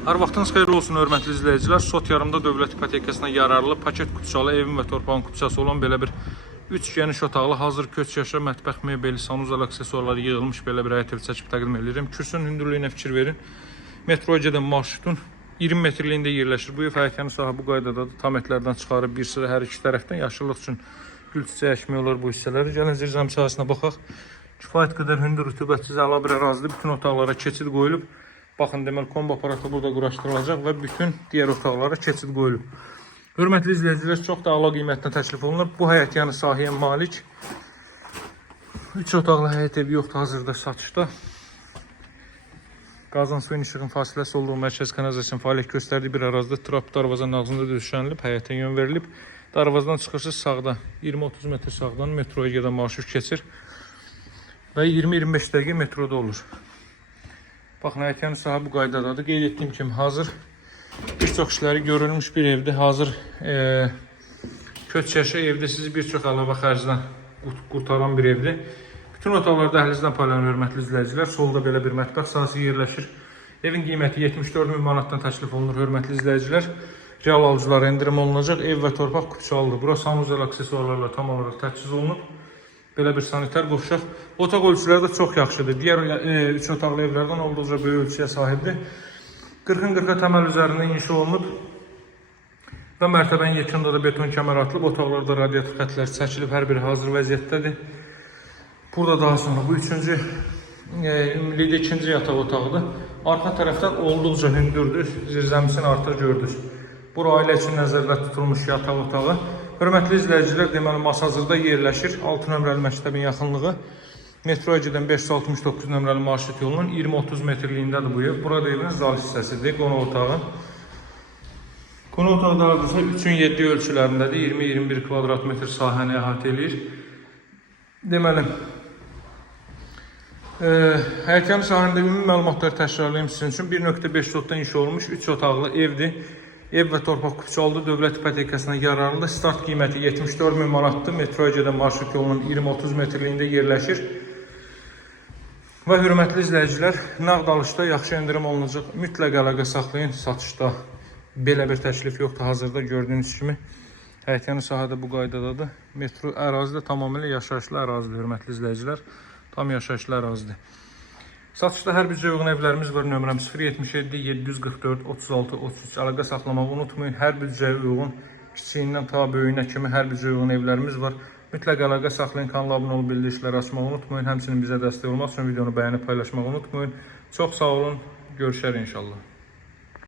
Hər vaxtınız xeyirli olsun, hörmətli izləyicilər. Sot yarımda dövlət ipotekasına yararlı paket kupçalı evin və torpağın kupçası olan belə bir 3 geniş otaqlı hazır köç yaşa, mətbəx mebeli, sanuzal aksesuarları yığılmış belə bir həyət evi çəkib təqdim edirəm. Kürsünün hündürlüyünə fikir verin. Metroya gedən marşrutun 20 metrliyində yerləşir. Bu ev həyətyanı sahib bu qaydadadır. Tam etlərdən çıxarıb bir sıra hər iki tərəfdən yaşıllıq üçün gül çiçəyi əkmək olar bu hissələri. Gəlin zirzəmi sahəsinə baxaq. Kifayət qədər hündür, rütubətsiz, əla bir ərazidir. Bütün otaqlara keçid qoyulub. Baxın, deməli, kombo aparatı burada quraşdırılacaq və bütün digər otaqlara keçid qoyulub. Hörmətli izləyicilər, çox da əla qiymətlə təklif olunur. Bu həyətyanı sahəyə malik 3 otaqlı həyət evi yoxdur hazırda satışda. Qazan suyun işığın fasiləsi olduğu mərkəz kanalizasiyanın fəaliyyət göstərdiyi bir ərazidə trap darvazanın ağzında döşənilib, həyətə yön verilib. Darvazadan çıxırsınız sağda 20-30 metr sağdan metroya gedən marşrut keçir və 20-25 dəqiqə metroda olur. Baxın, həyətyanı sahə bu qaydadadır. Qeyd etdiyim kimi hazır bir çox işləri görülmüş bir evdir. Hazır köç yaşa evdə sizi bir çox əlavə xərcdən qurtaran bir evdir. Bütün otaqlar dəhlizdən paylanır, hörmətli izləyicilər. Solda belə bir mətbəx sahəsi yerləşir. Evin qiyməti 74 min manatdan təklif olunur, hörmətli izləyicilər. Real alıcılara endirim olunacaq. Ev və torpaq kupçalıdır. Bura sanuzal aksesuarlarla tam olaraq təchiz olunub. Belə bir sanitar qovşaq. Otaq ölçüləri də çox yaxşıdır. Digər 3 otaqlı evlərdən olduqca böyük ölçüyə sahibdir. 40-40 təməl üzərində inşa olunub və mərtəbənin yekunda da beton kəmər atılıb. Otaqlarda radiator xətləri çəkilib, hər biri hazır vəziyyətdədir. Burada daha sonra bu ümumilikdə ikinci yataq otağıdır. Arxa tərəfdən olduqca hündürdür. Zirzəmisini artıq gördünüz. Bura ailə üçün nəzərdə tutulmuş yataq otağı. Hörmətli izləyicilər, deməli, Masazırda yerləşir. 6 nömrəli məktəbin yaxınlığı. Metroya gedən 569 nömrəli marşrut yolunun 20-30 metrliyindədir bu ev. Burada evin zal hissəsidir, qonaq otağı. Qonaq otağı da hardasa 3-7 ölçülərindədir. 20-21 kvadrat metr sahəni əhatə edir. Deməli, həyətyanı sahəsində ümumi məlumatları təkrarlayım sizin üçün. 1.5 sotdan inşa olmuş 3 otaqlı evdir. Ev və torpaq kupçalıdır. Dövlət ipotekasına yararlı. Start qiyməti 74 min manatdır. Metroya gedən marşrut yolunun 20-30 metrliyində yerləşir. Və hörmətli izləyicilər, nağd alışda yaxşı endirim olunacaq. Mütləq əlaqə saxlayın. Satışda belə bir təklif yoxdur. Hazırda gördüyünüz kimi həyətyanı sahədə bu qaydadadır. Metro ərazidə tamamilə yaşayışlı ərazidir, hörmətli izləyicilər. Tam yaşayışlı ərazidir. Satışda hər büdcəyə uyğun evlərimiz var. Nömrəm 077 744 36 33. Əlaqə saxlamağı unutmayın. Hər büdcəyə uyğun, kiçiyindən ta böyüyünə kimi hər büdcəyə uyğun evlərimiz var. Mütləq əlaqə saxlayın. Kanala abunə olub bildirişləri açmağı unutmayın. Həmçinin bizə dəstək olmaq üçün videonu bəyənib paylaşmağı unutmayın. Çox sağ olun. Görüşərik inşallah.